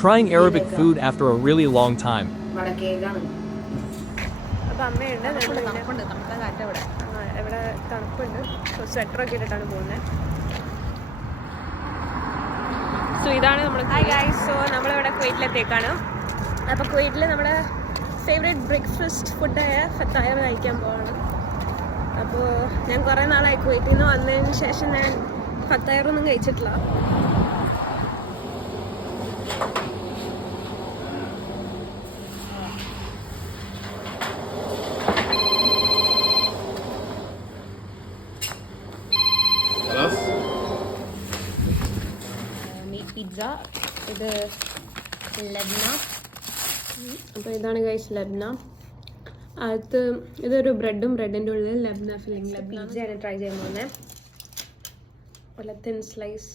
trying Arabic food after a really long time. അപ്പോൾ അമ്മയുണ്ട്, ഇവിടെ തണുപ്പുണ്ട്, സ്വെറ്ററൊക്കെ ഇട്ടിട്ടാണ് പോകുന്നത്. സോ ഇതാണ് നമ്മൾ. ഹായ് ഗൈസ്, സോ നമ്മളിവിടെ കുവൈറ്റിലെത്തേക്കാണ്. അപ്പോൾ കുവൈറ്റിൽ നമ്മുടെ ഫേവറേറ്റ് ബ്രേക്ക്ഫാസ്റ്റ് ഫുഡായ ഫത്തായ കഴിക്കാൻ പോവാണ്. അപ്പോൾ ഞാൻ കുറേ നാളായി കുവൈറ്റിൽ നിന്ന് വന്നതിന് ശേഷം ഞാൻ ഫത്തായൊന്നും കഴിച്ചിട്ടില്ല. മീറ്റ് പിസ്സ, ഇത് ലബ്ന. അപ്പോൾ ഇതാണ് ഗൈസ് ലബ്ന. അത് ഇതൊരു ബ്രെഡിൻ്റെ ഉള്ളിൽ ലബ്ന ഫില്ലിങ്. ലബ്ന പിസ്സയാണ് ട്രൈ ചെയ്യാൻ പോകുന്നത്. നല്ല തിൻ സ്ലൈസ്